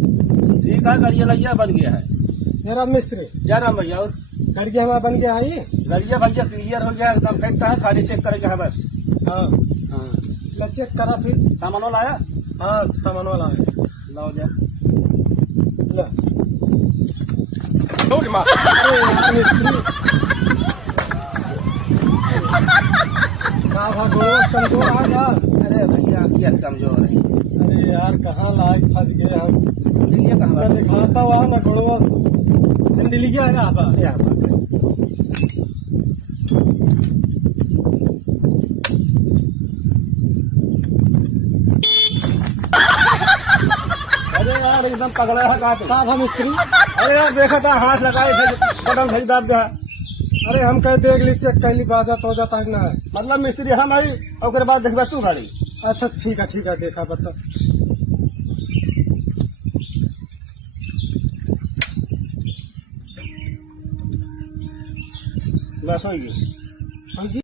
ठीक है, गरिया लगिया बन गया है। मेरा मिस्त्री जयराम भैया, और गड़िया हमारा बन गया है ये। गरिया भैया क्लियर हो गया एकदम, फेंकता है खाली चेक करेगा है बस। हाँ हाँ, ला चेक करा फिर। सामान लाया, हाँ सामान वाला है। लाओ जा। ला। अरे यार मिस्त्री कमजोर आ यार। अरे भैया क्या कमजोर है। अरे यार कहाँ लायक फंस गए हम। ये ना कहाँ दिखाता हुआ ना गुड़वा मिल गया है यहाँ पर। यहाँ पर। अरे यार एकदम पकड़ा है काट। साहब हम मिस्त्री। अरे यार देखा था, हाथ लगाए थे, बटन सही दाब दिया। अरे हम कह देख ली चेक कैली बाजा तो जाता है ना है। मतलब मिस्त्री हम आई और उसके बाद देखबा तू गाड़ी। अच्छा ठीक है देखा बता। बस हो गई। हाँ जी।